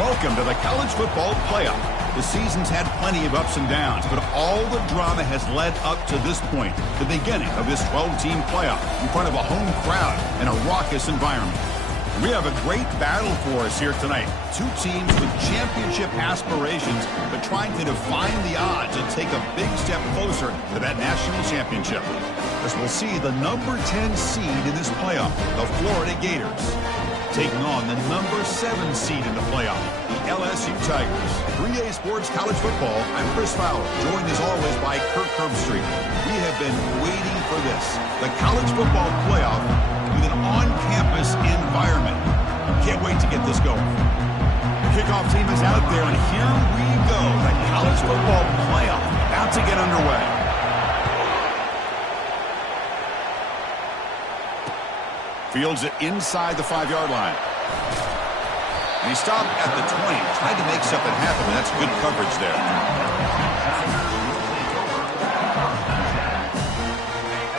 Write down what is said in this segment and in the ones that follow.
Welcome to the college football playoff. The season's had plenty of ups and downs, but all the drama has led up to this point, the beginning of this 12-team playoff in front of a home crowd and a raucous environment. We have a great battle for us here tonight. Two teams with championship aspirations, but trying to define the odds and take a big step closer to that national championship. As we'll see the number 10 seed in this playoff, the Florida Gators, taking on the number 7 seed in the playoff, the LSU Tigers. 3A Sports College Football, I'm Chris Fowler, joined as always by Kirk Herbstreit. We have been waiting for this, the college football playoff with an on-campus environment. Can't wait to get this going. The kickoff team is out there, and here we go. The college football playoff about to get underway. Fields it inside the 5-yard line. And he stopped at the 20, tried to make something happen, and that's good coverage there.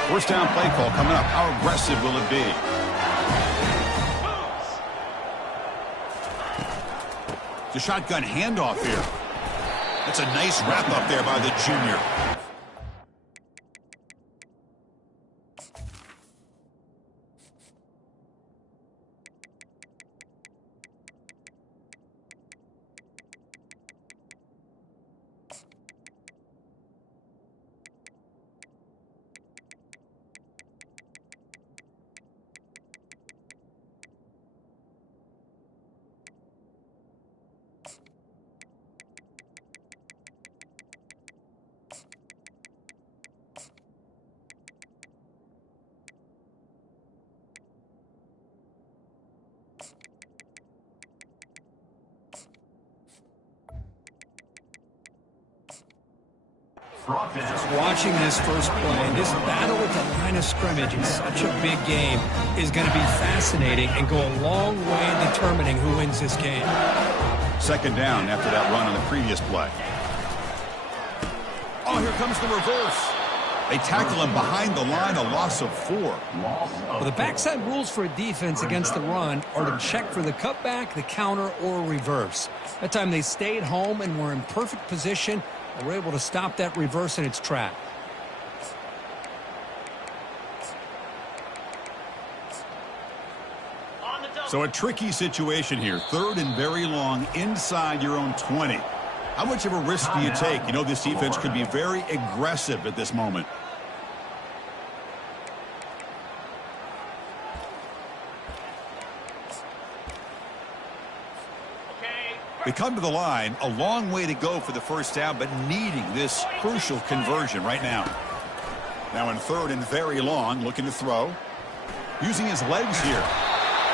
First down play call coming up. How aggressive will it be? The shotgun handoff here. That's a nice wrap up there by the junior. Just watching this first play, this battle at the line of scrimmage in such a big game is going to be fascinating and go a long way in determining who wins this game. Second down after that run on the previous play. Oh, here comes the reverse. They tackle him behind the line, a loss of 4. Well, the backside rules for a defense against the run are to check for the cutback, the counter, or reverse. That time they stayed home and were in perfect position and were able to stop that reverse in its track. So a tricky situation here. Third and very long inside your own 20. How much of a risk do you take? You know, this defense could be very aggressive at this moment. They come to the line, a long way to go for the first down, but needing this crucial conversion right now. Now in third and very long, looking to throw. Using his legs here.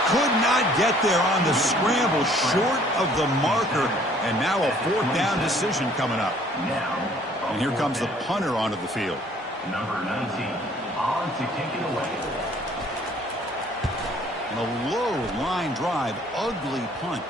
Could not get there on the scramble, short of the marker, and now a fourth down decision coming up. And here comes the punter onto the field. Number 19, on to kick it away. And a low line drive, ugly punt.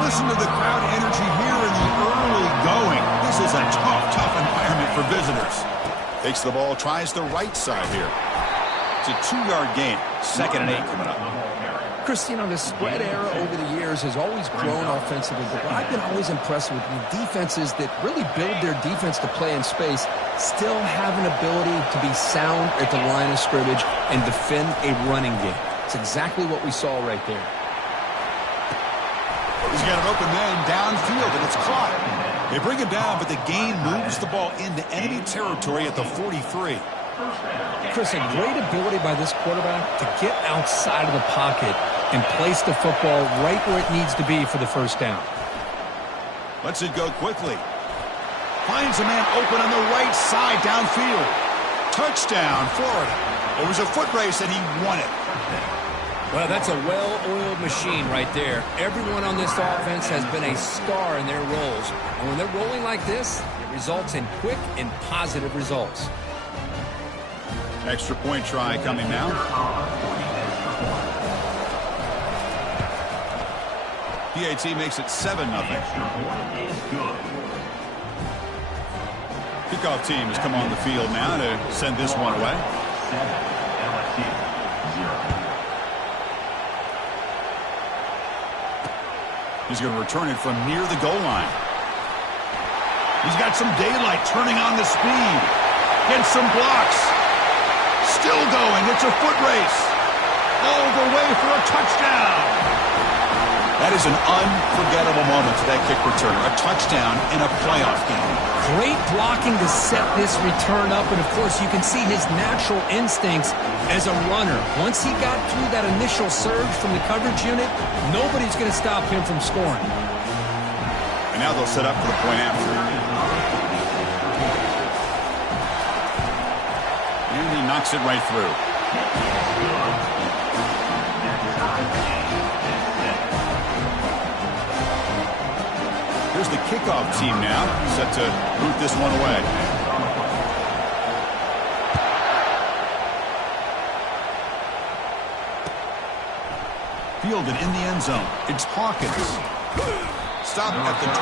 Listen to the crowd energy here in the early going. This is a tough environment for visitors. Takes the ball, tries the right side here. It's a 2-yard gain. 2nd and 8 coming up. Chris, you know, the spread era over the years has always grown offensively, but what I've been always impressed with the defenses that really build their defense to play in space still have an ability to be sound at the line of scrimmage and defend a running game. It's exactly what we saw right there. He's got an open man downfield, and it's caught. They bring him down, but the gain moves the ball into enemy territory at the 43. Chris, a great ability by this quarterback to get outside of the pocket and place the football right where it needs to be for the first down. Lets it go quickly. Finds a man open on the right side downfield. Touchdown, Florida. It was a foot race, and he won it. Well, that's a well-oiled machine right there. Everyone on this offense has been a star in their roles. And when they're rolling like this, it results in quick and positive results. Extra point try coming now. PAT makes it 7-0. Kickoff team has come on the field now to send this one away. He's going to return it from near the goal line. He's got some daylight, turning on the speed. Gets some blocks. Still going. It's a foot race. All the way for a touchdown. That is an unforgettable moment for that kick returner. A touchdown in a playoff game. Great blocking to set this return up, and of course you can see his natural instincts as a runner. Once he got through that initial surge from the coverage unit, nobody's going to stop him from scoring. And now they'll set up for the point after. And he knocks it right through. Here's the kickoff team now, set to boot this one away. Fielded in the end zone. It's Hawkins. Stop at the 22.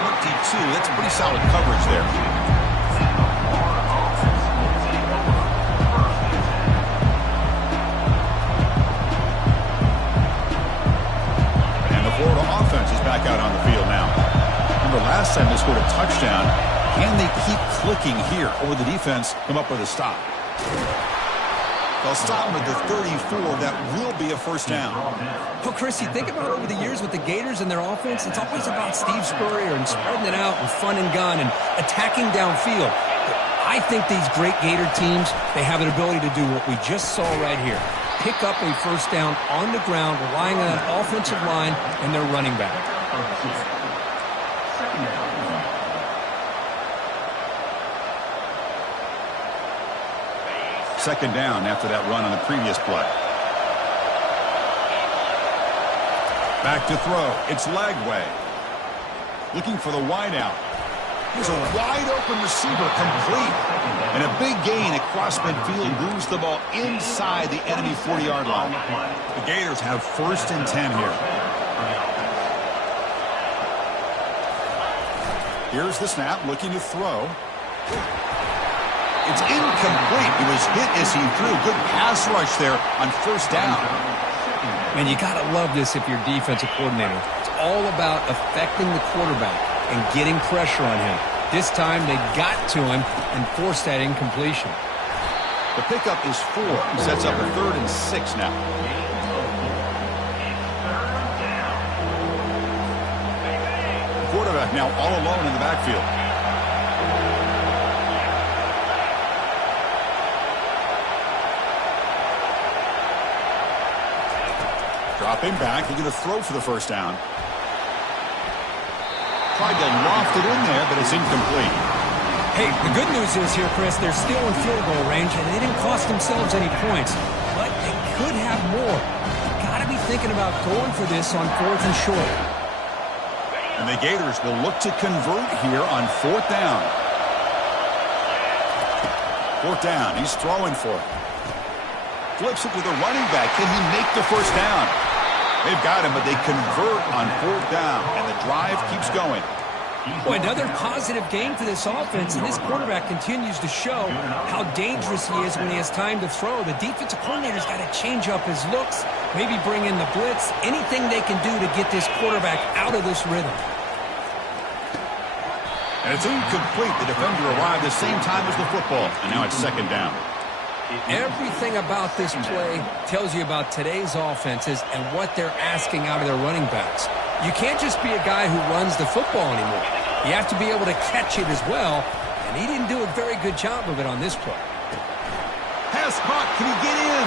That's pretty solid coverage there. And the Florida offense is back out on the field now. Remember last time they scored a touchdown. Can they keep clicking here? Or will the defense come up with a stop? They'll stop him at the 34. That will be a first down. Well, Chris, you think about over the years with the Gators and their offense, it's always about Steve Spurrier and spreading it out and fun and gun and attacking downfield. I think these great Gator teams, they have an ability to do what we just saw right here. Pick up a first down on the ground, relying on that offensive line and their running back. Second down after that run on the previous play. Back to throw. It's Lagway. Looking for the wide out. Here's a wide open receiver, complete. And a big gain across midfield moves the ball inside the enemy 40-yard line. The Gators have 1st and 10 here. Here's the snap, looking to throw. It's incomplete. He was hit as he threw. Good pass rush there on first down. Man, you got to love this if you're defensive coordinator. It's all about affecting the quarterback and getting pressure on him. This time they got to him and forced that incompletion. The pickup is 4. He sets up a 3rd and 6 now. The quarterback now all alone in the backfield. Dropping back, he's going to throw for the first down. Tried to loft it in there, but it's incomplete. Hey, the good news is here, Chris, they're still in field goal range, and they didn't cost themselves any points. But they could have more. You've got to be thinking about going for this on 4th and short. And the Gators will look to convert here on 4th down. 4th down, he's throwing for it. Flips it to the running back. Can he make the first down? They've got him, but they convert on 4th down, and the drive keeps going. Boy, another positive game for this offense, and this quarterback continues to show how dangerous he is when he has time to throw. The defensive coordinator's got to change up his looks, maybe bring in the blitz, anything they can do to get this quarterback out of this rhythm. And it's incomplete. The defender arrived the same time as the football, and now it's 2nd down. Everything about this play tells you about today's offenses and what they're asking out of their running backs. You can't just be a guy who runs the football anymore. You have to be able to catch it as well, and he didn't do a very good job of it on this play. Pass caught. Can he get in?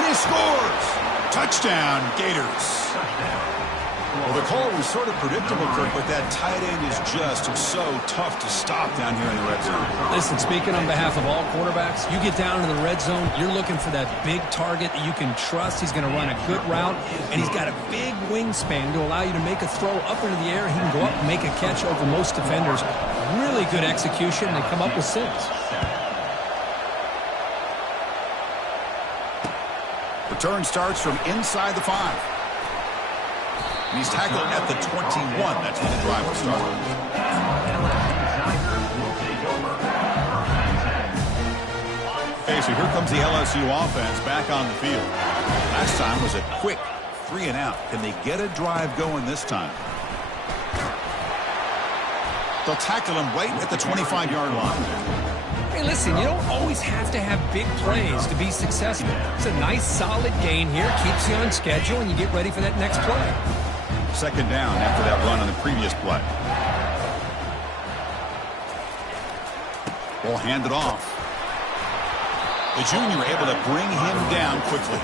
And he scores. Touchdown, Gators. Well, the call was sort of predictable, Kirk, but that tight end is just so tough to stop down here in the red zone. Listen, speaking on behalf of all quarterbacks, you get down in the red zone, you're looking for that big target that you can trust. He's going to run a good route, and he's got a big wingspan to allow you to make a throw up into the air. He can go up and make a catch over most defenders. Really good execution, and they come up with 6. Return starts from inside the 5. And he's tackled at the 21. That's when the drive will start. Okay, so here comes the LSU offense back on the field. Last time was a quick 3-and-out. Can they get a drive going this time? They'll tackle him right at the 25-yard line. Hey, listen, you don't always have to have big plays to be successful. It's a nice, solid gain here. Keeps you on schedule, and you get ready for that next play. Second down after that run on the previous play. Ball handed off. The junior able to bring him down quickly.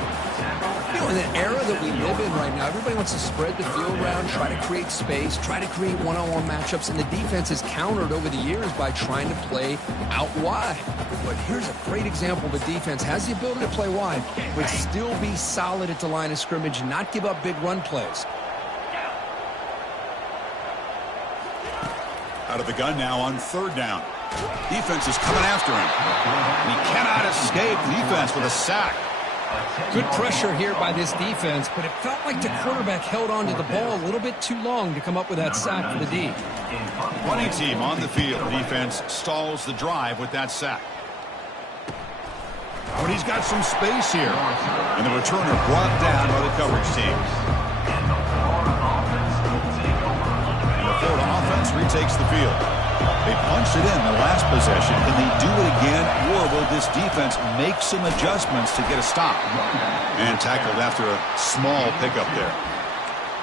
You know, in the era that we live in right now, everybody wants to spread the field around, try to create space, try to create one-on-one matchups, and the defense has countered over the years by trying to play out wide. But here's a great example of a defense has the ability to play wide, but still be solid at the line of scrimmage and not give up big run plays. Out of the gun now on third down. Defense is coming after him. And he cannot escape. Defense with a sack. Good pressure here by this defense, but it felt like the quarterback held on to the ball a little bit too long to come up with that sack for the D. Running team on the field. Defense stalls the drive with that sack. But he's got some space here. And the returner brought down by the coverage team. And the Florida offense retakes the field. They punched it in the last possession. Can they do it again, or will this defense make some adjustments to get a stop? And tackled after a small pickup there.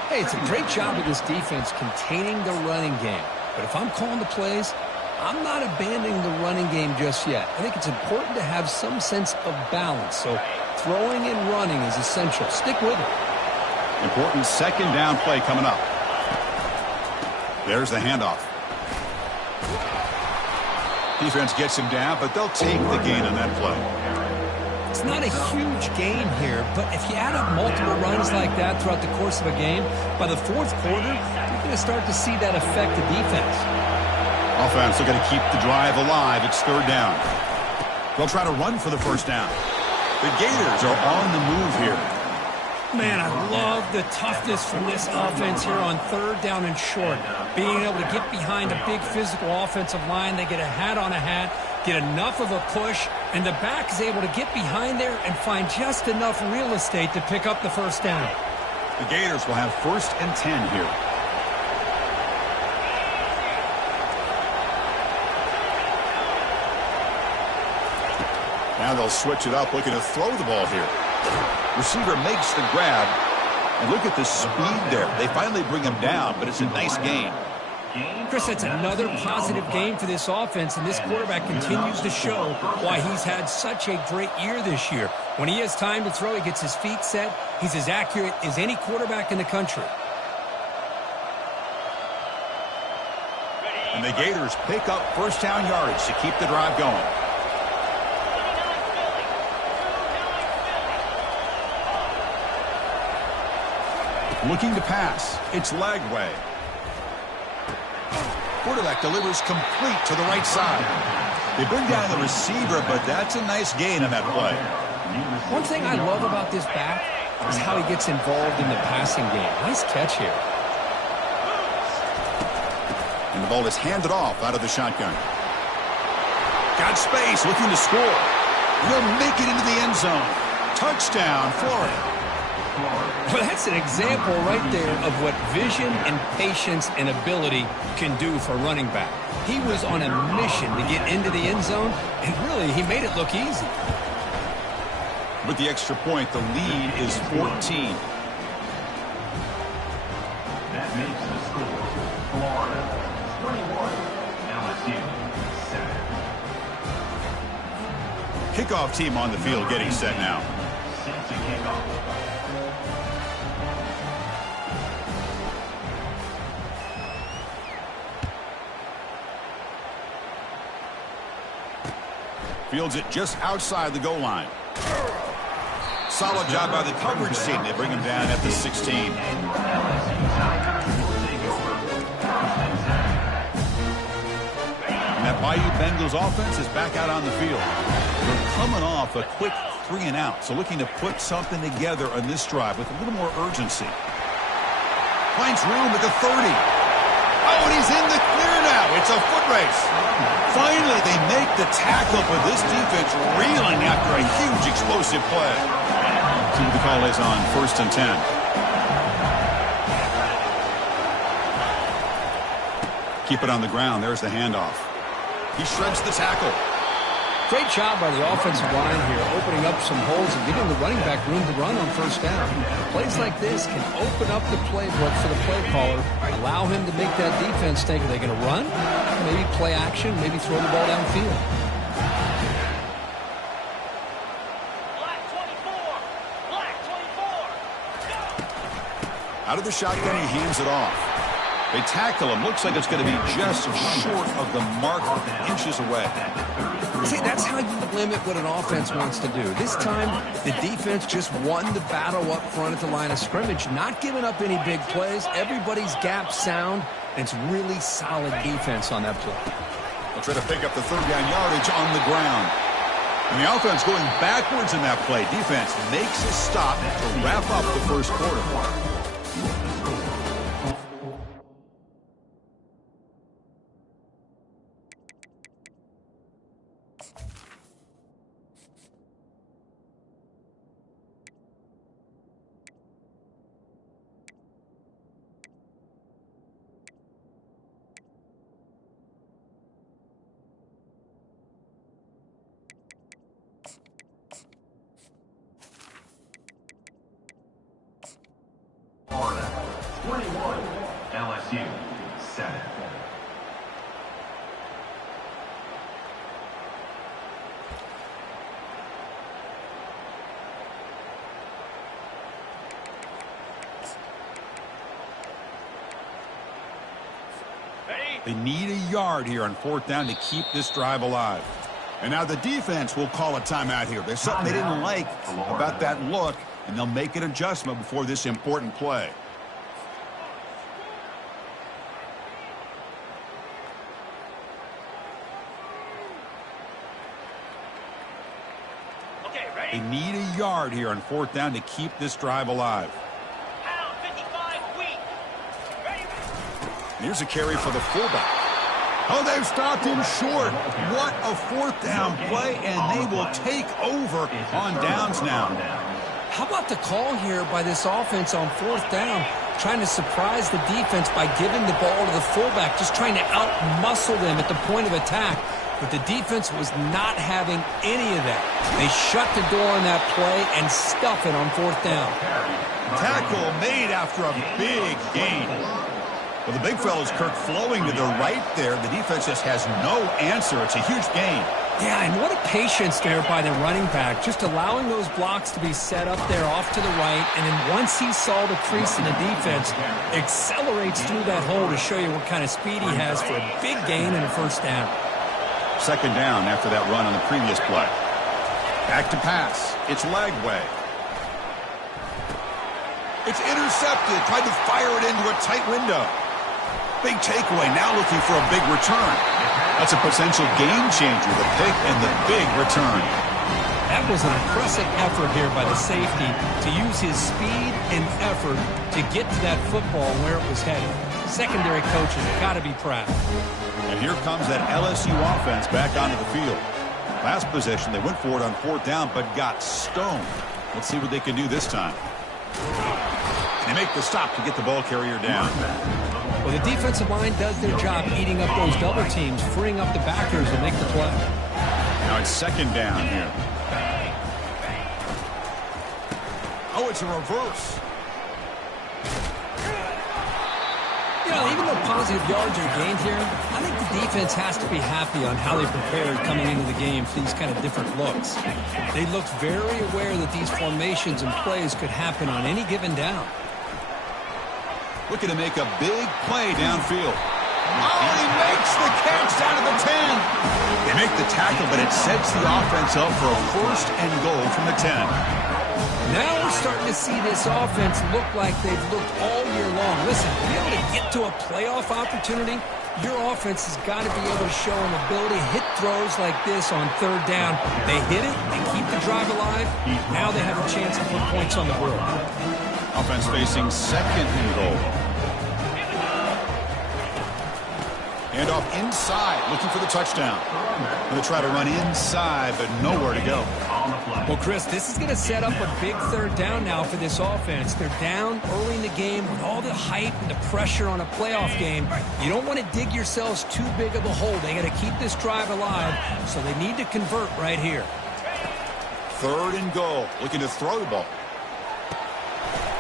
Hey, it's a great job of this defense containing the running game. But if I'm calling the plays, I'm not abandoning the running game just yet. I think it's important to have some sense of balance. So throwing and running is essential. Stick with it. Important second down play coming up. There's the handoff. Defense gets him down, but they'll take the gain on that play. It's not a huge gain here, but if you add up multiple runs like that throughout the course of a game, by the fourth quarter, you're going to start to see that affect the defense. Offense looking to keep the drive alive. It's third down. They'll try to run for the first down. The Gators are on the move here. Man, I love the toughness from this offense here on third down and short. Being able to get behind a big physical offensive line, they get a hat on a hat, get enough of a push, and the back is able to get behind there and find just enough real estate to pick up the first down. The Gators will have 1st and 10 here. Now they'll switch it up, looking to throw the ball here. Receiver makes the grab. And look at the speed there. They finally bring him down, but it's a nice gain. Chris, that's another positive game for this offense, and this quarterback continues to show why he's had such a great year this year. When he has time to throw, he gets his feet set. He's as accurate as any quarterback in the country. And the Gators pick up first down yardage to keep the drive going. Looking to pass. It's Lagway. Quarterback delivers complete to the right side. They bring down the receiver, but that's a nice gain on that play. One thing I love about this back is how he gets involved in the passing game. Nice catch here. And the ball is handed off out of the shotgun. Got space, looking to score. Will make it into the end zone. Touchdown, Florida. Well, that's an example right there of what vision and patience and ability can do for a running back. He was on a mission to get into the end zone, and really, he made it look easy. With the extra point, the lead is 14. That makes the score Florida 21, LSU 7. Kickoff team on the field getting set now. Set to kick off. Fields it just outside the goal line. Solid job by the coverage team. They bring him down at the 16. And that Bayou Bengals offense is back out on the field. They're coming off a quick 3-and-out, so looking to put something together on this drive with a little more urgency. Finds room at the 30. Oh, and he's in the clear now. It's a foot race. Finally, they make the tackle, but this defense reeling after a huge explosive play. See what the call is on 1st and 10. Keep it on the ground. There's the handoff. He shreds the tackle. Great job by the offensive line here, opening up some holes and giving the running back room to run on 1st down. Plays like this can open up the playbook for the play caller, allow him to make that defense think, are they going to run? Maybe play action, maybe throw the ball downfield. Out of the shotgun, he hands it off. They tackle him. Looks like it's going to be just short of the mark, inches away. See, that's how you limit what an offense wants to do. This time, the defense just won the battle up front at the line of scrimmage, not giving up any big plays. Everybody's gap sound, and it's really solid defense on that play. They'll try to pick up the 3rd down yardage on the ground. And the offense going backwards in that play. Defense makes a stop to wrap up the 1st quarter. Florida, 21. LSU, 7. They need a yard here on 4th down to keep this drive alive. And now the defense will call a timeout here. There's something they didn't like about that look, and they'll make an adjustment before this important play. Okay, ready? They need a yard here on 4th down to keep this drive alive. Pound 55, weak. Ready? Here's a carry for the fullback. Oh, they've stopped him short. What a 4th down play, and they will take over on downs now. How about the call here by this offense on 4th down, trying to surprise the defense by giving the ball to the fullback, just trying to out-muscle them at the point of attack. But the defense was not having any of that. They shut the door on that play and stuff it on 4th down. Tackle made after a big gain. Well, the big fella's Kirk flowing to the right there. The defense just has no answer. It's a huge gain. Yeah, and what a patience there by the running back, just allowing those blocks to be set up there off to the right, and then once he saw the crease in the defense, accelerates through that hole to show you what kind of speed he has for a big gain and a 1st down. 2nd down after that run on the previous play. Back to pass. It's Lagway. It's intercepted. Tried to fire it into a tight window. Big takeaway. Now looking for a big return. That's a potential game changer, the pick and the big return. That was an impressive effort here by the safety to use his speed and effort to get to that football where it was headed. Secondary coaches got to be proud. And here comes that LSU offense back onto the field. Last possession, they went for it on 4th down, but got stoned. Let's see what they can do this time. And they make the stop to get the ball carrier down. Well, the defensive line does their job eating up those double teams, freeing up the backers to make the play. Now it's 2nd down here. Oh, it's a reverse. You know, even though positive yards are gained here, I think the defense has to be happy on how they prepared coming into the game for these kind of different looks. They looked very aware that these formations and plays could happen on any given down. Looking to make a big play downfield. Oh, and he makes the catch down to the 10. They make the tackle, but it sets the offense up for a 1st and goal from the 10. Now we're starting to see this offense look like they've looked all year long. Listen, to be able to get to a playoff opportunity, your offense has got to be able to show an ability to hit throws like this on 3rd down. They hit it, they keep the drive alive. Now they have a chance to put points on the board. Offense facing 2nd and goal. Hand off inside, looking for the touchdown. Going to try to run inside, but nowhere to go. Well, Chris, this is going to set up a big third down now for this offense. They're down early in the game with all the hype and the pressure on a playoff game. You don't want to dig yourselves too big of a hole. They got to keep this drive alive, so they need to convert right here. 3rd and goal, looking to throw the ball.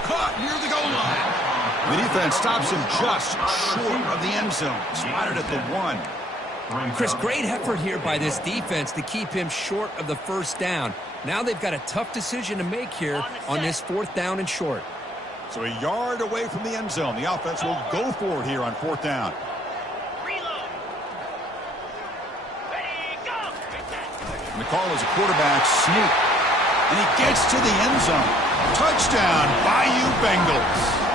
Caught near the goal line. The defense stops him just short of the end zone. Spotted at the 1. Chris, great effort here by this defense to keep him short of the first down. Now they've got a tough decision to make here on this 4th down and short. So a yard away from the end zone. The offense will go for it here on 4th down. Reload. Ready, go. And the call is a quarterback sneak. And he gets to the end zone. Touchdown, Bayou Bengals.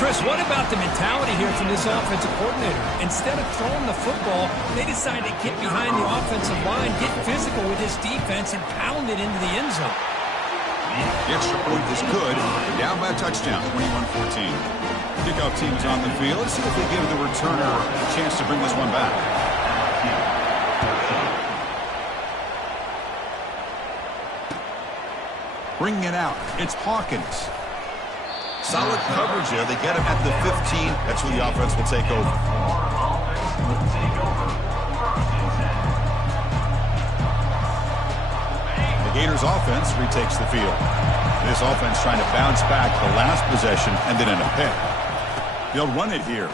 Chris, what about the mentality here from this offensive coordinator? Instead of throwing the football, they decide to get behind the offensive line, get physical with this defense, and pound it into the end zone. The extra point is good. Down by a touchdown, 21-14. Kickoff team is on the field. Let's see if they give the returner a chance to bring this one back. Bringing it out, it's Hawkins. Solid coverage there. They get him at the 15. That's where the offense will take over. The Gators offense retakes the field. This offense trying to bounce back the last possession and then in a pick. They'll run it here.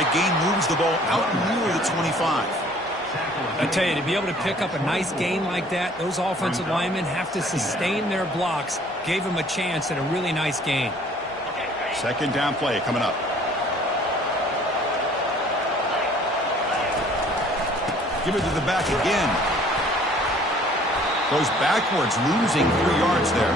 That gain moves the ball out near the 25. I tell you, to be able to pick up a nice gain like that, those offensive linemen have to sustain their blocks. Gave them a chance at a really nice gain. 2nd down play coming up. Give it to the back again. Goes backwards, losing 3 yards there.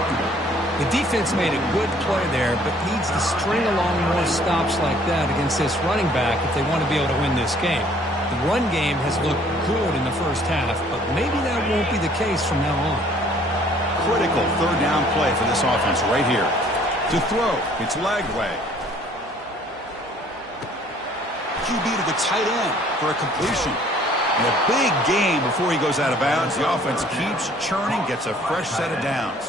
The defense made a good play there, but needs to string along more stops like that against this running back if they want to be able to win this game. The run game has looked good in the first half, but maybe that won't be the case from now on. Critical 3rd down play for this offense right here. To throw, it's Lagway. QB to the tight end for a completion. And a big game before he goes out of bounds. The offense keeps churning, gets a fresh set of downs.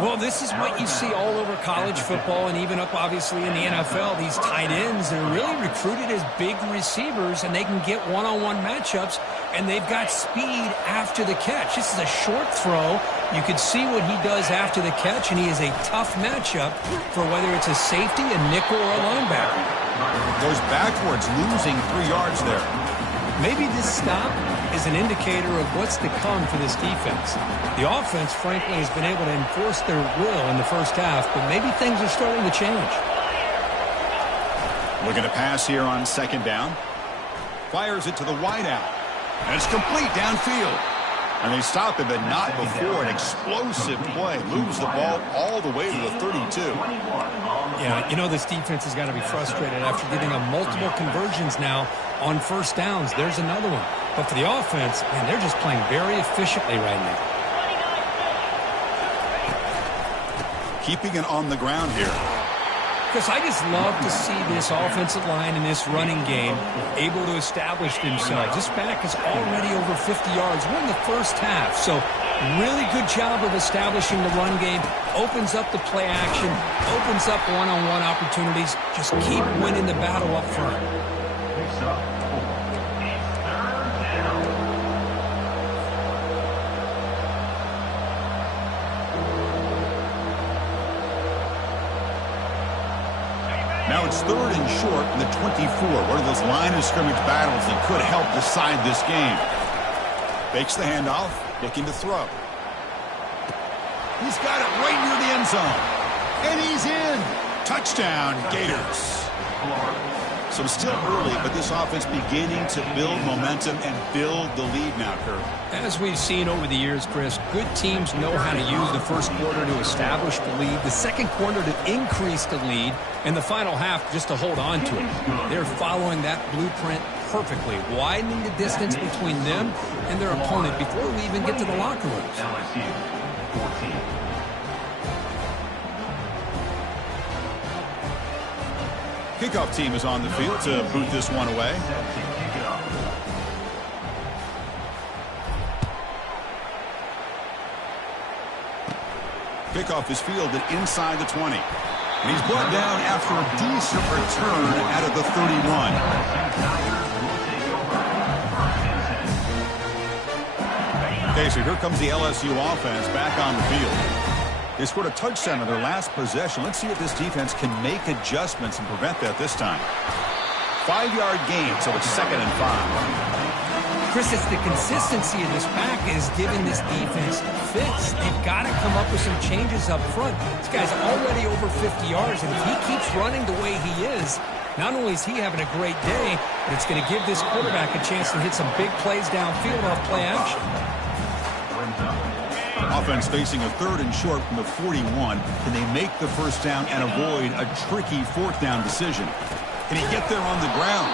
Well, this is what you see all over college football and even up, obviously, in the NFL. These tight ends are really recruited as big receivers, and they can get one-on-one matchups, and they've got speed after the catch. This is a short throw. You can see what he does after the catch, and he is a tough matchup for whether it's a safety, a nickel, or a linebacker. Goes backwards, losing 3 yards there. Maybe this stop is an indicator of what's to come for this defense. The offense, frankly, has been able to enforce their will in the first half, but maybe things are starting to change. Looking to pass here on 2nd down. Fires it to the wideout. And it's complete downfield. And they stop him, but not before an explosive play. Moves the ball all the way to the 32. Yeah, you know this defense has got to be frustrated after giving them multiple conversions now on 1st downs. There's another one. But for the offense, man, they're just playing very efficiently right now. Keeping it on the ground here. Because I just love to see this offensive line in this running game able to establish themselves. This back is already over 50 yards. We're in the first half, so really good job of establishing the run game. Opens up the play action, opens up one-on-one opportunities. Just keep winning the battle up front. Now it's 3rd and short in the 24. One of those line of scrimmage battles that could help decide this game. Fakes the handoff, looking to throw. He's got it right near the end zone. And he's in. Touchdown, Gators. So still early, but this offense beginning to build momentum and build the lead now, Kurt. As we've seen over the years, Chris, good teams know how to use the first quarter to establish the lead, the second quarter to increase the lead, and the final half just to hold on to it. They're following that blueprint perfectly, widening the distance between them and their opponent before we even get to the locker rooms. LSU 14. Kickoff team is on the field to boot this one away. Kickoff is fielded inside the 20. And he's brought down after a decent return out of the 31. Okay, so here comes the LSU offense back on the field. They scored a touchdown in their last possession. Let's see if this defense can make adjustments and prevent that this time. 5-yard gain, so it's 2nd and 5. Chris, it's the consistency of this back is giving this defense fits. They've got to come up with some changes up front. This guy's already over 50 yards, and if he keeps running the way he is, not only is he having a great day, but it's going to give this quarterback a chance to hit some big plays downfield off play action. Offense facing a 3rd and short from the 41. Can they make the first down and avoid a tricky 4th down decision? Can he get there on the ground?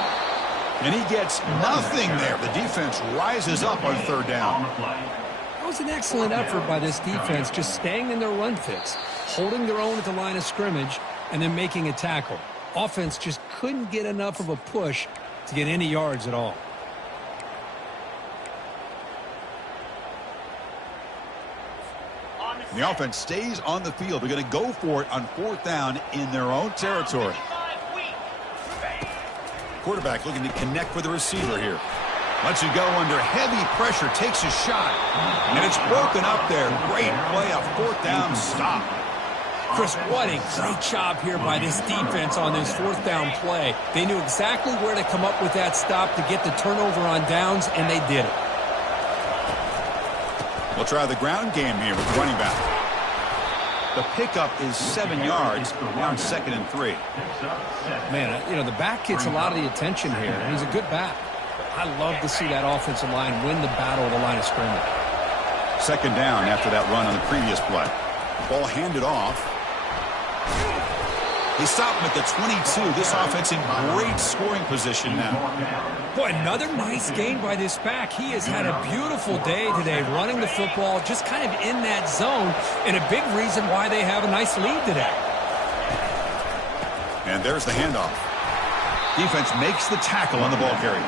And he gets nothing there. The defense rises up on 3rd down. That was an excellent effort by this defense, just staying in their run fits, holding their own at the line of scrimmage, and then making a tackle. Offense just couldn't get enough of a push to get any yards at all. The offense stays on the field. They're going to go for it on 4th down in their own territory. Quarterback looking to connect with the receiver here. Lets it go under heavy pressure, takes a shot, and it's broken up there. Great play, a 4th down stop. Chris, what a great job here by this defense on this 4th down play. They knew exactly where to come up with that stop to get the turnover on downs, and they did it. We'll try the ground game here with the running back. The pickup is 7 yards, now 2nd and 3. Man, you know, the back gets a lot of the attention here, and he's a good back. I love to see that offensive line win the battle of the line of scrimmage. 2nd down after that run on the previous play. Ball handed off. They stop him at the 22. This offense in great scoring position now. Boy, another nice gain by this back. He has had a beautiful day today running the football, just kind of in that zone, and a big reason why they have a nice lead today. And there's the handoff. Defense makes the tackle on the ball carrier.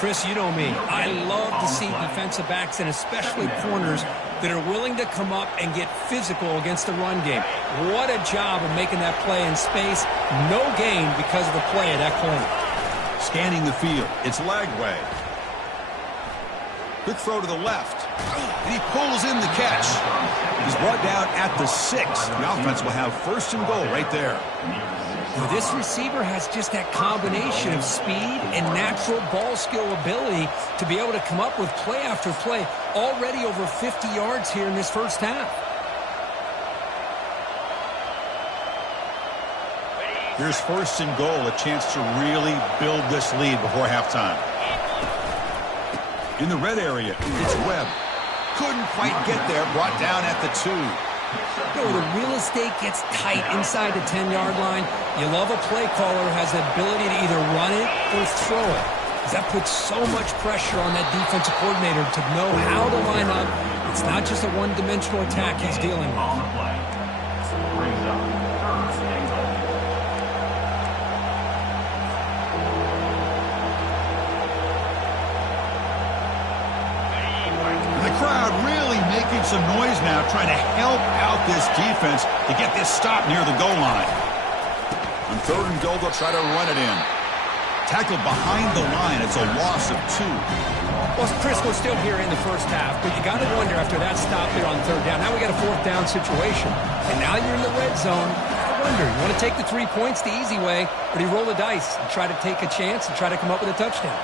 Chris, you know me. I love to see defensive backs, and especially corners, that are willing to come up and get physical against the run game. What a job of making that play in space. No gain because of the play at that corner. Scanning the field. It's Lagway. Quick throw to the left. And he pulls in the catch. He's brought down at the 6. The offense will have 1st and goal right there. Now, this receiver has just that combination of speed and natural ball skill ability to be able to come up with play after play. Already over 50 yards here in this first half. Here's 1st and goal, a chance to really build this lead before halftime. In the red area, it's Webb. Couldn't quite get there, brought down at the 2. You know, the real estate gets tight inside the 10-yard line. You love a play caller who has the ability to either run it or throw it. That puts so much pressure on that defensive coordinator to know how to line up. It's not just a one-dimensional attack he's dealing with. Crowd really making some noise now, trying to help out this defense to get this stop near the goal line. On 3rd and goal, they'll try to run it in. Tackled behind the line. It's a loss of 2. Well, Chris, we're still here in the first half, but you got to wonder after that stop there on 3rd down. Now we got a 4th down situation, and now you're in the red zone. I wonder, you want to take the 3 points the easy way, or do you roll the dice and try to take a chance and try to come up with a touchdown?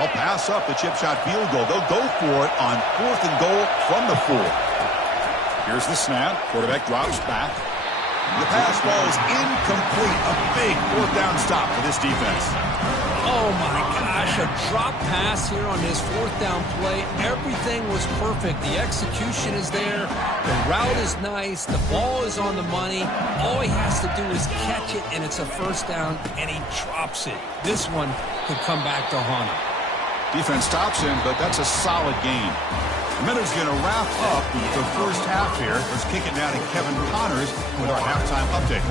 They'll pass up the chip shot field goal. They'll go for it on 4th and goal from the 4. Here's the snap. Quarterback drops back. The pass ball is incomplete. A big 4th down stop for this defense. Oh, my gosh. A drop pass here on this 4th down play. Everything was perfect. The execution is there. The route is nice. The ball is on the money. All he has to do is catch it, and it's a 1st down, and he drops it. This one could come back to haunt him. Defense stops him, but that's a solid gain. The Minnows going to wrap up the first half here. Let's kick it now to Kevin Connors with our halftime update.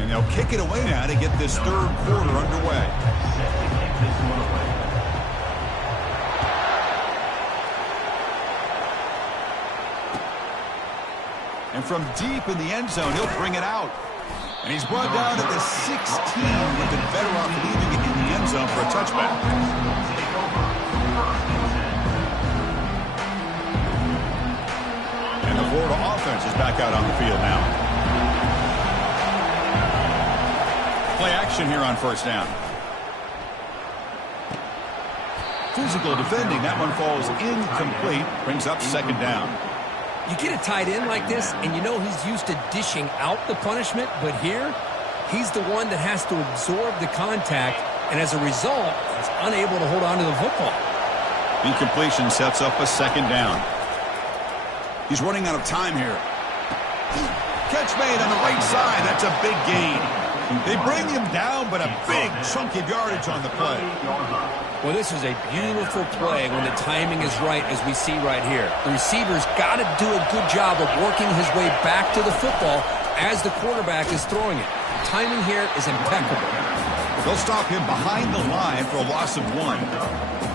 And they'll kick it away now to get this third quarter underway. And from deep in the end zone, he'll bring it out. And he's brought down at the 16, with been better off leaving it in the end zone for a touchback. And the Florida offense is back out on the field now. Play action here on first down. Physical defending. That one falls incomplete. Brings up second down. You get a tight end like this, and you know he's used to dishing out the punishment, but here, he's the one that has to absorb the contact, and as a result, he's unable to hold on to the football. Incompletion sets up a second down. He's running out of time here. Catch made on the right side. That's a big gain. They bring him down, but a big chunk of yardage on the play. Well, this is a beautiful play when the timing is right, as we see right here. The receiver's got to do a good job of working his way back to the football as the quarterback is throwing it. The timing here is impeccable. They'll stop him behind the line for a loss of 1.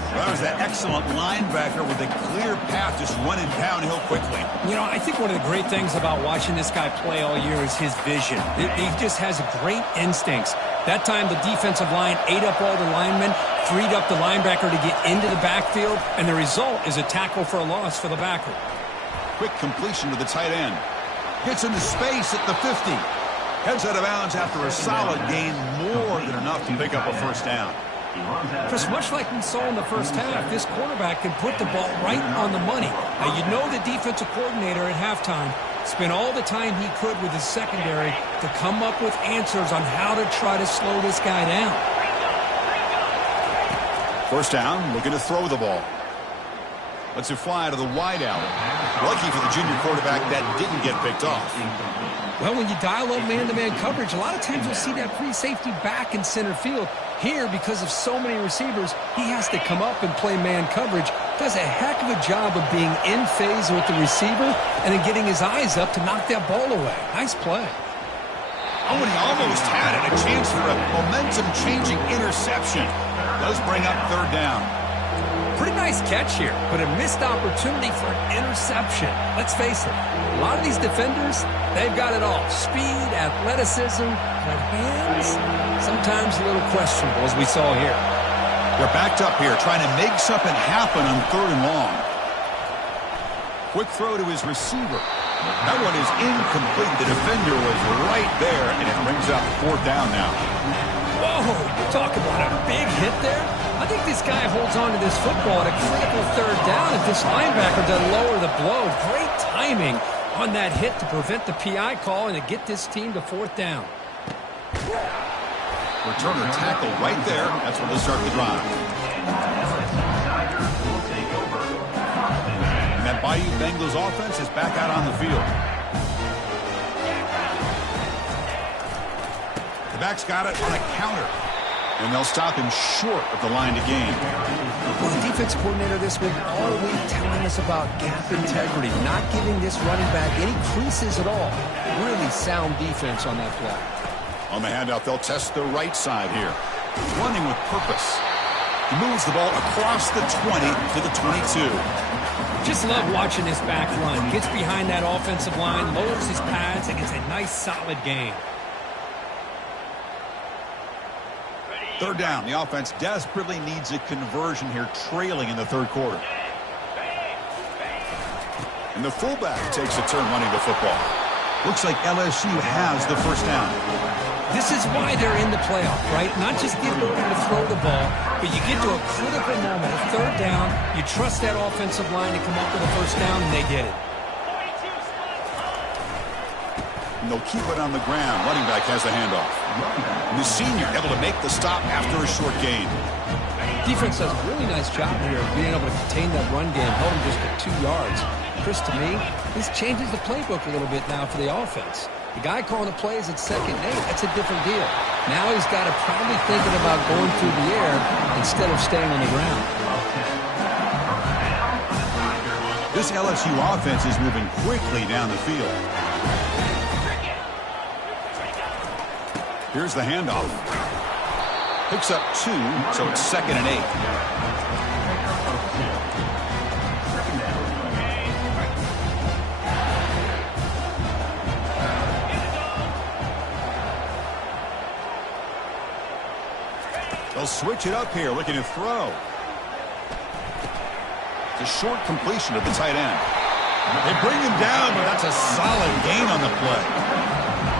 Well, that was that excellent linebacker with a clear path just running downhill quickly. You know, I think one of the great things about watching this guy play all year is his vision. He just has great instincts. That time, the defensive line ate up all the linemen, freed up the linebacker to get into the backfield, and the result is a tackle for a loss for the backer. Quick completion to the tight end. Gets into space at the 50. Heads out of bounds after a solid gain, more than enough to pick up a first down. Chris, much like we saw in the first half, this quarterback can put the ball right on the money. Now, you know the defensive coordinator at halftime spent all the time he could with his secondary to come up with answers on how to try to slow this guy down. First down, looking to throw the ball. Lets it fly to the wideout. Lucky for the junior quarterback that didn't get picked off. Well, when you dial up man-to-man coverage, a lot of times you'll see that free safety back in center field. Here, because of so many receivers, he has to come up and play man coverage. Does a heck of a job of being in phase with the receiver and then getting his eyes up to knock that ball away. Nice play. Oh, and he almost had it. A chance for a momentum-changing interception. Does bring up third down. Pretty nice catch here, but a missed opportunity for an interception. Let's face it, a lot of these defenders, they've got it all. Speed, athleticism, but hands, sometimes a little questionable, as we saw here. They're backed up here, trying to make something happen on third and long. Quick throw to his receiver. That one is incomplete. The defender was right there, and it brings up fourth down now. Whoa, talk about a big hit there. I think this guy holds on to this football at a critical third down if this linebacker doesn't lower the blow. Great timing on that hit to prevent the PI call and to get this team to fourth down. Returner tackle right there. That's where they'll start the drive. And that Bayou Bengals offense is back out on the field. The back's got it on a counter. And they'll stop him short of the line to gain. Well, the defense coordinator this week all week telling us about gap integrity, not giving this running back any creases at all. Really sound defense on that play. On the handout, they'll test the right side here. Running with purpose. He moves the ball across the 20 to the 22. Just love watching this back run. Gets behind that offensive line, lowers his pads, and gets a nice solid gain. Third down. The offense desperately needs a conversion here, trailing in the third quarter. And the fullback takes a turn running the football. Looks like LSU has the first down. This is why they're in the playoff, right? Not just the ability to throw the ball, but you get to a critical moment, a third down, you trust that offensive line to come up with a first down, and they did it. And they'll keep it on the ground. Running back has the handoff. And the senior able to make the stop after a short gain. Defense does a really nice job here of being able to contain that run game, held him just at 2 yards. Chris, to me, this changes the playbook a little bit now for the offense. The guy calling the plays at 2nd and 8, that's a different deal. Now he's got to probably thinking about going through the air instead of staying on the ground. This LSU offense is moving quickly down the field. Here's the handoff. Picks up 2, so it's 2nd and 8. They'll switch it up here, looking to throw. It's a short completion to the tight end. They bring him down, but that's a solid gain on the play.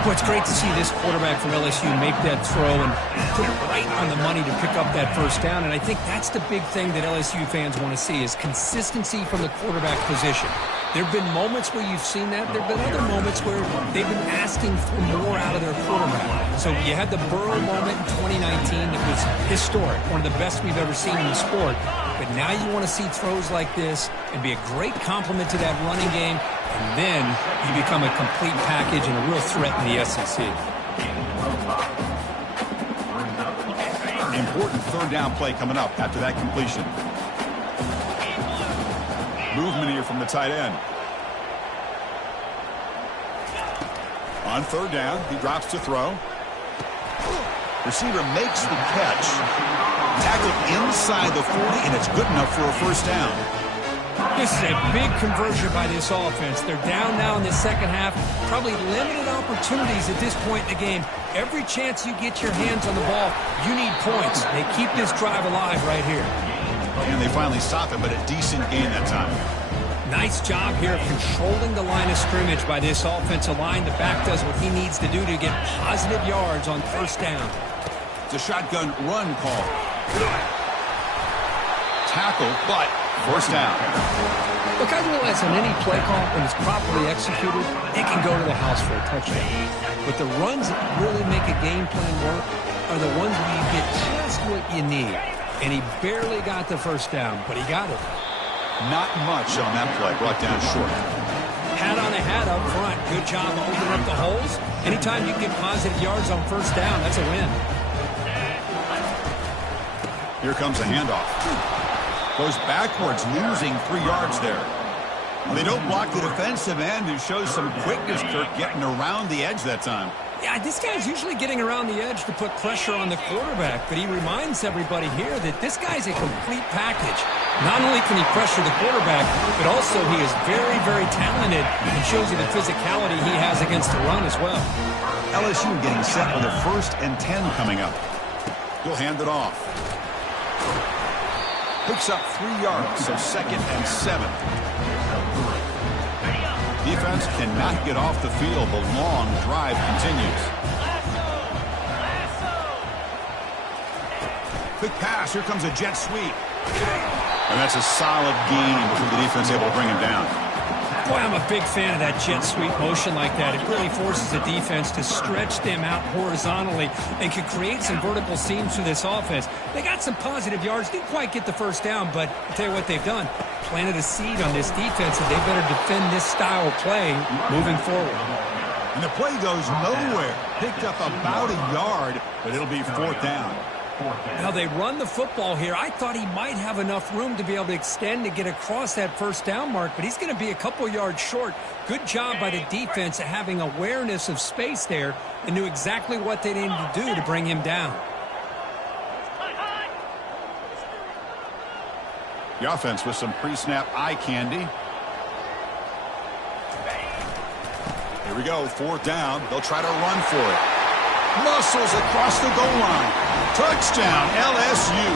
Well, it's great to see this quarterback from LSU make that throw and put it right on the money to pick up that first down. And I think that's the big thing that LSU fans want to see is consistency from the quarterback position. There have been moments where you've seen that. There have been other moments where they've been asking for more out of their quarterback. So you had the Burrow moment in 2019 that was historic, one of the best we've ever seen in the sport. But now you want to see throws like this and be a great complement to that running game, and then you become a complete package and a real threat in the SEC. Important 3rd down play coming up after that completion. Movement here from the tight end. On 3rd down, he drops to throw. Receiver makes the catch. Tackled inside the 40, and it's good enough for a first down. This is a big conversion by this offense. They're down now in the second half. Probably limited opportunities at this point in the game. Every chance you get your hands on the ball, you need points. They keep this drive alive right here. And they finally stop it, but a decent gain that time. Nice job here of controlling the line of scrimmage by this offensive line. The back does what he needs to do to get positive yards on first down. It's a shotgun run call. Tackle, but first down. Look, I realize on any play call, when it's properly executed, it can go to the house for a touchdown. But the runs that really make a game plan work are the ones where you get just what you need. And he barely got the first down, but he got it. Not much on that play, brought down short. Hat on a hat up front. Good job of opening up the holes. Anytime you get positive yards on first down, that's a win. Here comes a handoff. Goes backwards, losing 3 yards there. Well, they don't block the defensive end, who shows some quickness, Kirk, getting around the edge that time. Yeah, this guy's usually getting around the edge to put pressure on the quarterback, but he reminds everybody here that this guy's a complete package. Not only can he pressure the quarterback, but also he is very, very talented and shows you the physicality he has against the run as well. LSU getting set with a 1st and 10 coming up. He'll hand it off. Picks up 3 yards, so 2nd and 7. Defense cannot get off the field. The long drive continues. Quick pass. Here comes a jet sweep. And that's a solid gain before the defense able to bring him down. Boy, I'm a big fan of that jet sweep motion like that. It really forces the defense to stretch them out horizontally and can create some vertical seams for this offense. They got some positive yards. Didn't quite get the first down, but I'll tell you what they've done. Planted a seed on this defense, and they better defend this style of play moving forward. And the play goes nowhere. Picked up about a yard, but it'll be 4th down. Now they run the football here. I thought he might have enough room to be able to extend to get across that first down mark, but he's going to be a couple yards short. Good job by the defense at having awareness of space there and knew exactly what they needed to do to bring him down. The offense with some pre-snap eye candy. Here we go, 4th down. They'll try to run for it. Muscles across the goal line. Touchdown, LSU.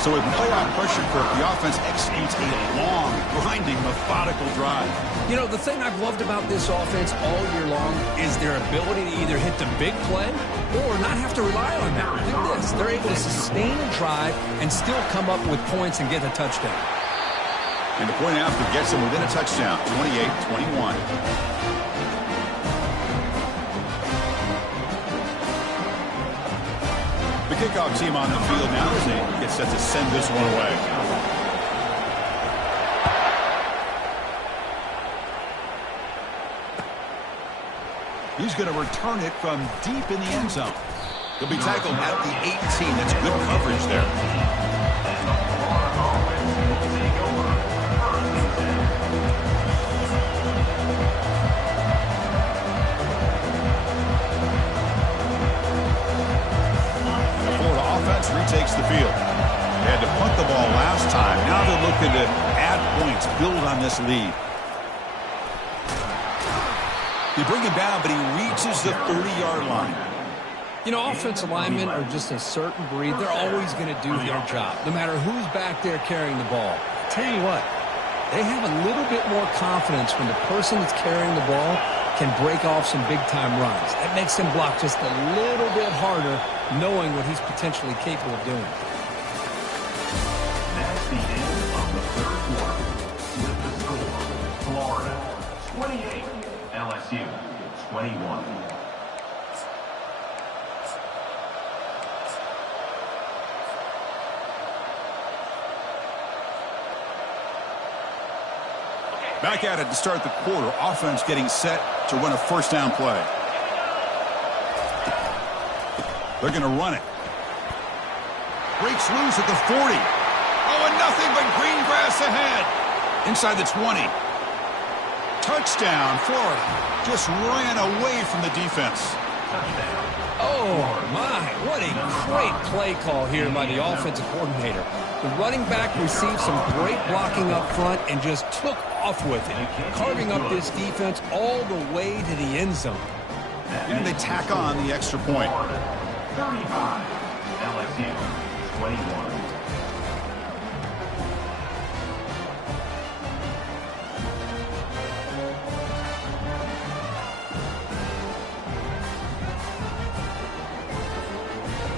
So with playoff pressure, Kirk, the offense executes a long, grinding, methodical drive. You know, the thing I've loved about this offense all year long is their ability to either hit the big play or not have to rely on that. Look at this. They're able to sustain a drive and still come up with points and get a touchdown. And the point after gets them within a touchdown, 28-21. The kickoff team on the field now as they get set to send this one away. He's going to return it from deep in the end zone. He'll be tackled at the 18. That's good coverage there. And the Florida offense retakes the field. They had to punt the ball last time. Now they're looking to add points, build on this lead. They bring him down, but he reaches the 30-yard line. You know, offensive linemen are just a certain breed. They're always going to do their job, no matter who's back there carrying the ball. I'll tell you what, they have a little bit more confidence when the person that's carrying the ball can break off some big-time runs. That makes him block just a little bit harder, knowing what he's potentially capable of doing. That's the end of the third quarter. With the score, Florida 28, LSU 21. Back at it to start the quarter. Offense getting set to run a first down play. They're going to run it. Breaks loose at the 40. Oh, and nothing but green grass ahead. Inside the 20. Touchdown, Florida. Just ran away from the defense. Oh, my. What a great play call here by the offensive coordinator. The running back received some great blocking up front and just took off with it, carving up this defense all the way to the end zone. And they tack on the extra point. 35, LSU 21.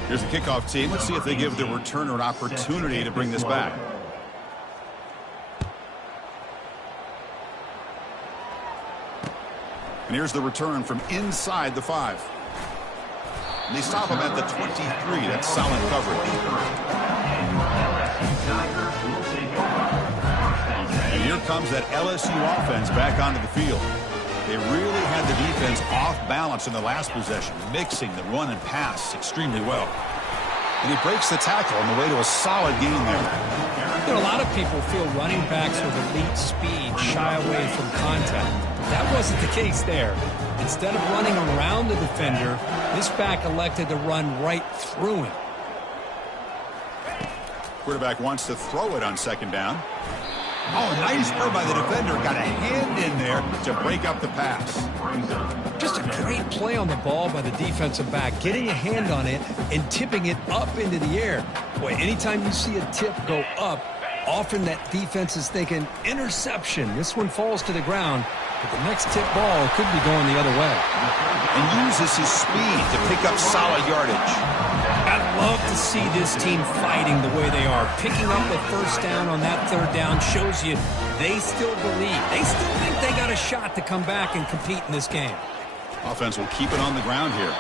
Here's the kickoff team. Let's see if they give the returner an opportunity to bring this back. And here's the return from inside the 5. And they stop him at the 23. That's solid coverage. And here comes that LSU offense back onto the field. They really had the defense off balance in the last possession, mixing the run and pass extremely well. And he breaks the tackle on the way to a solid gain there. You know, a lot of people feel running backs with elite speed shy away from contact. That wasn't the case there. Instead of running around the defender, this back elected to run right through him. Quarterback wants to throw it on second down. Oh, nice play by the defender. Got a hand in there to break up the pass. Just a great play on the ball by the defensive back, getting a hand on it and tipping it up into the air. Boy, anytime you see a tip go up, often that defense is thinking interception. This one falls to the ground, but the next tip ball could be going the other way. And uses his speed to pick up solid yardage. I love to see this team fighting the way they are. Picking up a first down on that third down shows you they still believe. They still think they got a shot to come back and compete in this game. Offense will keep it on the ground here.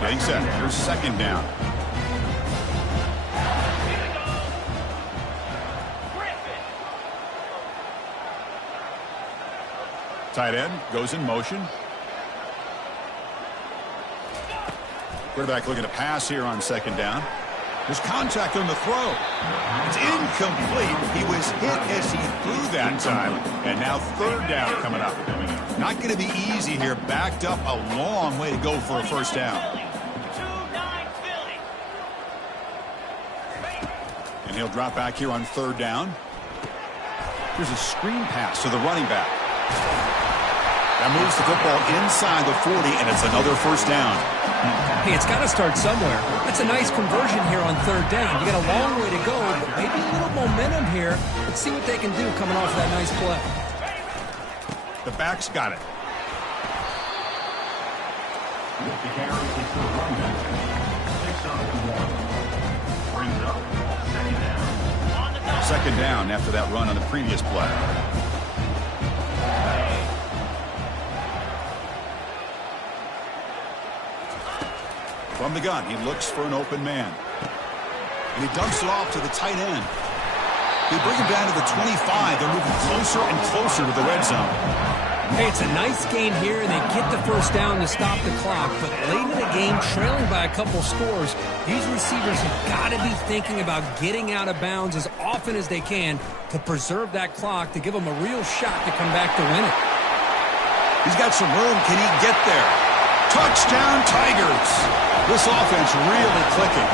Getting set. Here's second down. Tight end goes in motion. Quarterback looking to pass here on second down. There's contact on the throw. It's incomplete. He was hit as he threw that time. And now third down coming up. Not going to be easy here. Backed up a long way to go for a first down. And he'll drop back here on third down. Here's a screen pass to the running back. That moves the football inside the 40, and it's another first down. Hey, it's got to start somewhere. That's a nice conversion here on third down. You got a long way to go, but maybe a little momentum here. Let's see what they can do coming off that nice play. The back's got it. With the carry, it's the running back. 6 on the 1. Brings up second down. Second down after that run on the previous play. From the gun, he looks for an open man. And he dumps it off to the tight end. They bring him down to the 25. They're moving closer and closer to the red zone. Hey, it's a nice gain here, and they get the first down to stop the clock. But late in the game, trailing by a couple scores, these receivers have got to be thinking about getting out of bounds as often as they can to preserve that clock, to give them a real shot to come back to win it. He's got some room. Can he get there? Touchdown, Tigers! This offense really clicking.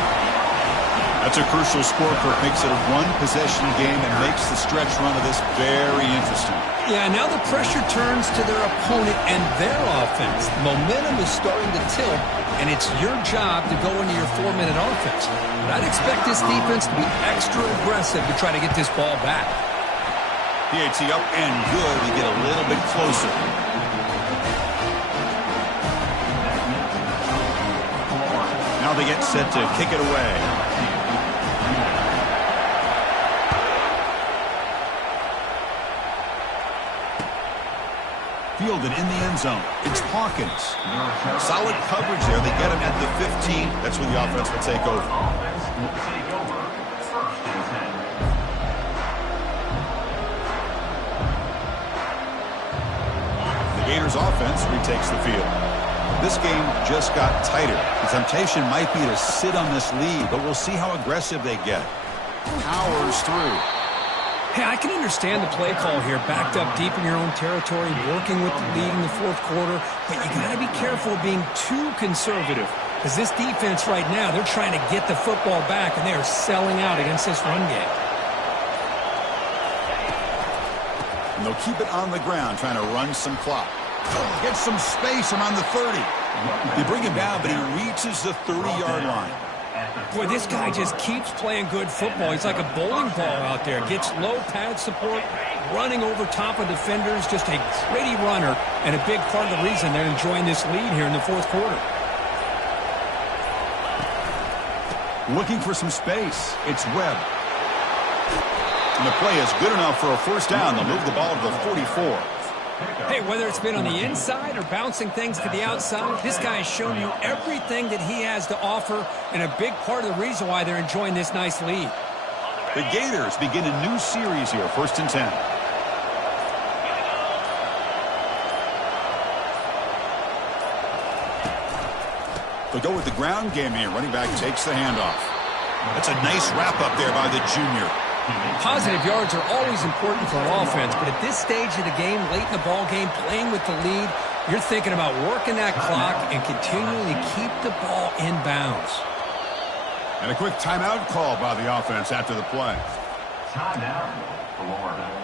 That's a crucial score, Kirk. Makes it a one-possession game and makes the stretch run of this very interesting. Yeah, now the pressure turns to their opponent and their offense. Momentum is starting to tilt, and it's your job to go into your 4-minute offense. But I'd expect this defense to be extra aggressive to try to get this ball back. PAT up and good. We get a little bit closer. Now they get set to kick it away. Fielded in the end zone. It's Hawkins. Solid coverage there. They get him at the 15. That's where the offense will take over. The Gators offense retakes the field. This game just got tighter. The temptation might be to sit on this lead, but we'll see how aggressive they get. Powers through. Hey, I can understand the play call here, backed up deep in your own territory, working with the lead in the fourth quarter, but you got to be careful of being too conservative, because this defense right now, they're trying to get the football back, and they are selling out against this run game. And they'll keep it on the ground, trying to run some clock. Get some space around the 30. They bring him down, but he reaches the 30-yard line. Boy, this guy just keeps playing good football. He's like a bowling ball out there. Gets low pad support, running over top of defenders. Just a gritty runner, and a big part of the reason they're enjoying this lead here in the fourth quarter. Looking for some space. It's Webb. And the play is good enough for a first down. They'll move the ball to the 44. Hey, whether it's been on the inside or bouncing things to the outside, this guy has shown you everything that he has to offer, and a big part of the reason why they're enjoying this nice lead. The Gators begin a new series here, 1st and 10. They'll go with the ground game here. Running back takes the handoff. That's a nice wrap up there by the junior. Positive yards are always important for an offense, but at this stage of the game, late in the ball game, playing with the lead, you're thinking about working that clock and continuing to keep the ball in bounds. And a quick timeout call by the offense after the play. Timeout, Florida.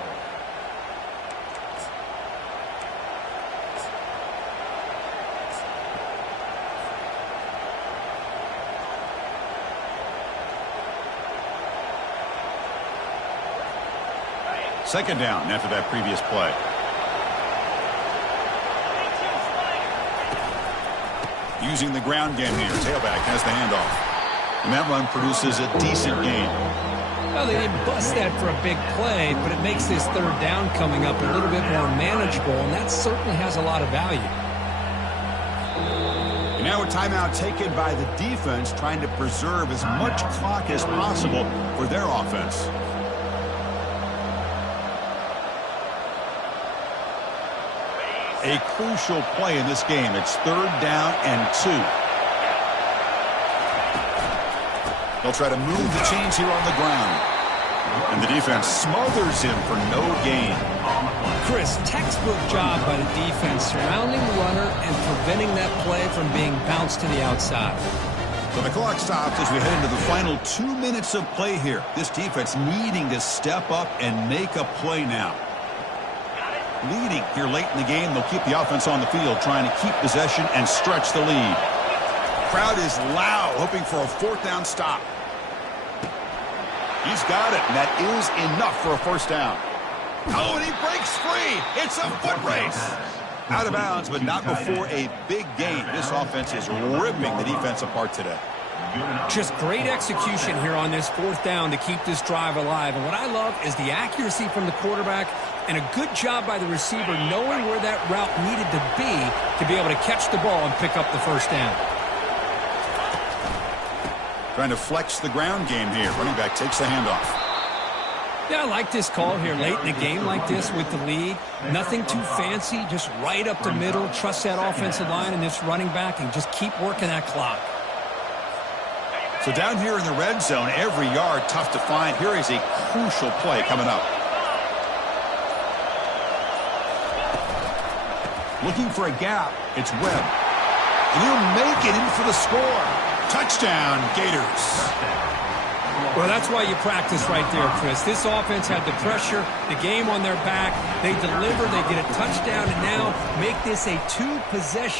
Second down after that previous play. Using the ground game here. Tailback has the handoff. And that run produces a decent gain. Well, they didn't bust that for a big play, but it makes this third down coming up a little bit more manageable, and that certainly has a lot of value. And now a timeout taken by the defense, trying to preserve as much clock as possible for their offense. A crucial play in this game. It's 3rd down and 2. They'll try to move the chains here on the ground. And the defense smothers him for no gain. Chris, textbook job by the defense surrounding the runner and preventing that play from being bounced to the outside. So the clock stops as we head into the final 2 minutes of play here. This defense needing to step up and make a play now. Leading here late in the game, they'll keep the offense on the field, trying to keep possession and stretch the lead. Crowd is loud, hoping for a 4th down stop. He's got it, and that is enough for a first down. Oh, and he breaks free. It's a foot race. Out of bounds, but not before a big gain. This offense is ripping the defense apart today. Just great execution here on this 4th down to keep this drive alive. And what I love is the accuracy from the quarterback and a good job by the receiver knowing where that route needed to be able to catch the ball and pick up the first down. Trying to flex the ground game here. Running back takes the handoff. Yeah, I like this call here late in the game like this with the lead. Nothing too fancy, just right up the middle. Trust that offensive line and this running back and just keep working that clock. So down here in the red zone, every yard tough to find. Here is a crucial play coming up. Looking for a gap. It's Webb. And he'll make it in for the score. Touchdown, Gators. Well, that's why you practice right there, Chris. This offense had the pressure, the game on their back. They deliver, they get a touchdown, and now make this a two-possession